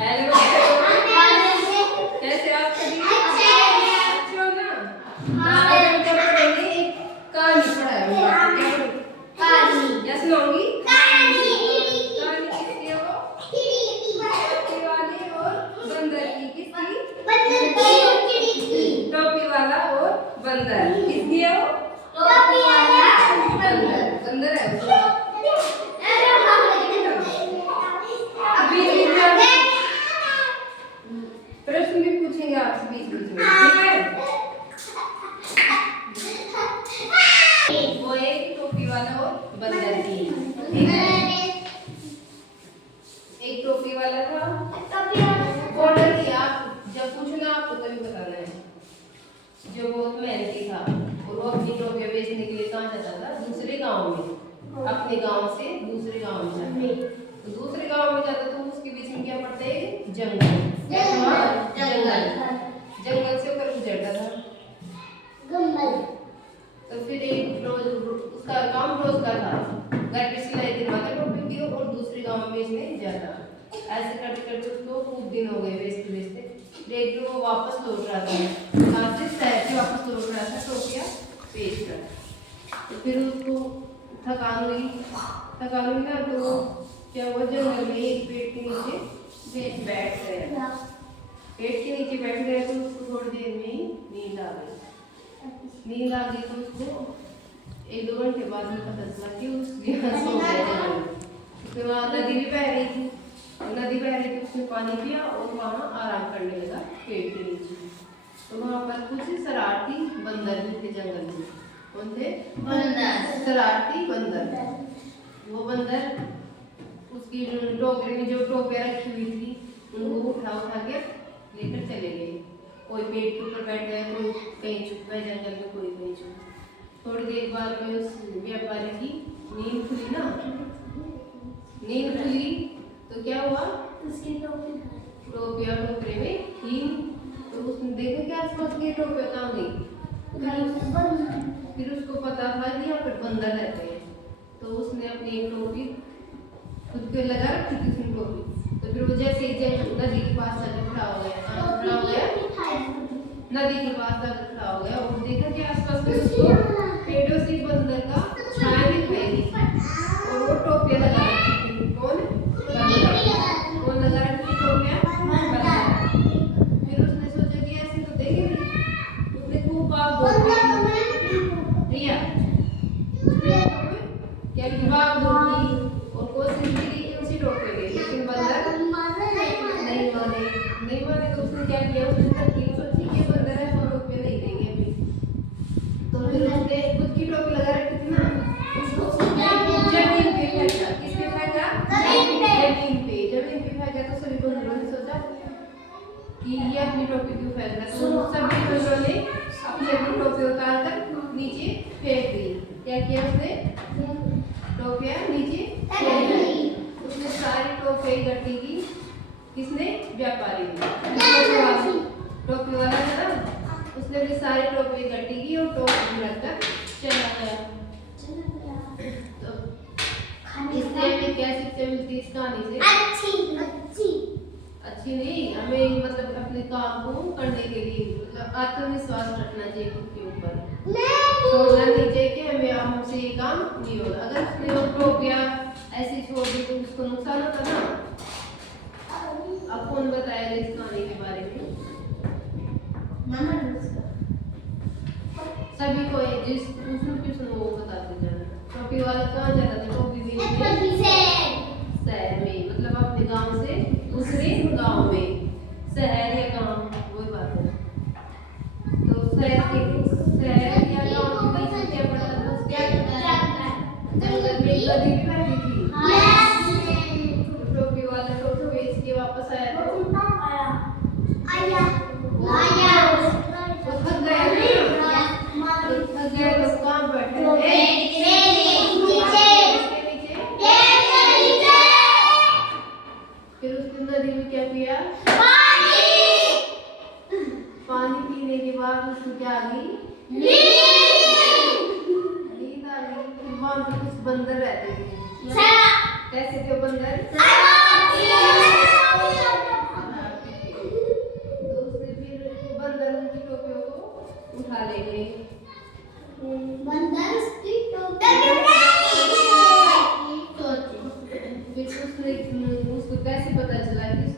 Hello कैसे आप सभी अच्छे हो ना? आज हम क्या पढ़ेंगे? एक कहानी पढ़ाएंगे। क्या सुनाऊंगी? कहानी किसकी है वो? टोपी वाले और बंदर की। किसकी? टोपी वाला और बंदर। किसकी है वो? बंदर है वो। प्रश्न भी पूछेंगे आपसे बीच बीच में, ठीक है? वो एक टोपी वाला और बंदर की, ठीक है? एक टोपी वाला था। ऑर्डर किया, जब पूछना आपको तभी बताना है। जो बहुत मेहनती था और वो अपनी टोपियां बेचने के लिए कहाँ जाता था? दूसरे गांव में। अपने गांव से दूसरे गांव में जाता। तो दूसरे गांव में जाता तो उसके बीच में क्या पड़ता है? जंगल। जंगल से होकर गुजरता था। तो फिर एक रोज उसका काम रोज का था, घर पे सिलाई करवाता टोपी की और दूसरे गांव में बेचने जाता। ऐसे करते करते उसको खूब दिन हो गए बेचते बेचते। एक दिन वो वापस लौट रहा था, कहाँ से? शहर से वापस लौट रहा था टोपियां बेचकर। तो फिर उसको थकान हुई ना, तो क्या हुआ? जंगल में एक पेड़ के नीचे बैठ गया। पेड़ के नीचे बैठ गया तो उसको थोड़ी देर में ही नींद आ गई। तो उसको 1-2 घंटे बाद में पता चला कि उसके यहाँ सो गया। फिर वहाँ नदी भी बह रही थी। उसने पानी पिया और वहाँ आराम करने लगा पेड़ के नीचे। तो वहाँ पर कुछ शरारती बंदर भी थे जंगल में। कौन थे? बंदर। शरारती बंदर। वो बंदर उसकी टोकरी में जो टोपियां रखी हुई थी उनको उठा के लेकर चले गए। कोई पेड़ के ऊपर बैठ गया, कोई कहीं छुप गया जंगल में, कोई कहीं छुप। थोड़ी देर बाद में उस व्यापारी की नींद खुली तो क्या हुआ? उसकी टोपियां टोकरे में थी। तो उसने देखा कि आसपास की टोपियां कहाँ गई। फिर उसको पता था कि यहाँ पर बंदर रहते हैं। तो उसने अपनी एक टोपी खुद पे लगा रखी थी उसने टोपी। तो फिर वो जैसे नदी के पास जाकर खड़ा हो गया, नदी के पास जाकर खड़ा हो गया और देखा कि आसपास में उसको पेड़ों से बंदर का छाया दिखाई दी और वो टोपियां लगा रखी थी। कौन लगा रखी थी टोपियां? फिर उसने सोचा कि ऐसे तो देखे नहीं। उसने खूब भाग दौड़ की और कोशिश की कि उसी टोपे गई, लेकिन बंदर नहीं माने। तो उसने क्या किया? उसने तरकीब सोची कि बंदर है तो टोपे नहीं देंगे अभी। तो फिर उसने खुद की टोपी लगा रखी थी ना, उसको जमीन पे फेंका। किस पे फेंका? जमीन पे फेंका। तो सभी बंदरों ने सोचा कि ये अपनी टोपी क्यों फेंक रहा है। तो सभी बंदरों ने अपनी टोपी उतार कर नीचे फेंक दी। क्या किया उसने? टोपियां नीचे फेंक दी। उसने सारी टोपियां इकट्ठी की। किसने? व्यापारी ने। टोपी वाला है ना, उसने भी सारी टोपी इकट्ठी की और टोपी में रखकर चला गया। तो इससे हमें क्या शिक्षा मिलती है इस कहानी से? अच्छी नहीं, हमें मतलब अपने काम को करने के लिए मतलब आत्मविश्वास रखना चाहिए खुद के ऊपर। छोड़ना नहीं चाहिए कि हमसे ये काम नहीं होगा। अगर उसने वो टोपियां ऐसे छोड़ दी तो उसको नुकसान होता ना। अब कौन बताएगा इस कहानी के बारे में? सभी को जिस ट्यूशन वो बताते जाना। टोपी वाला कहाँ जाता था? टोपी शहर में, मतलब अपने गांव से दूसरे गांव में। शहर या गांव वही बात है। तो शहर या गांव के बीच में क्या पड़ता था? जंगल में नदी भी बहती थी। तो टोपी वाला टोपी बेच के वापस आया तो थक गया तो कहाँ बैठे? फिर उसने नदी में क्या पिया? पानी पीने के बाद उसको क्या आ गई? नींद आ गई। फिर वहां पे कुछ बंदर रहते थे। कैसे थे बंदर? फिर उसको कैसे पता चला कि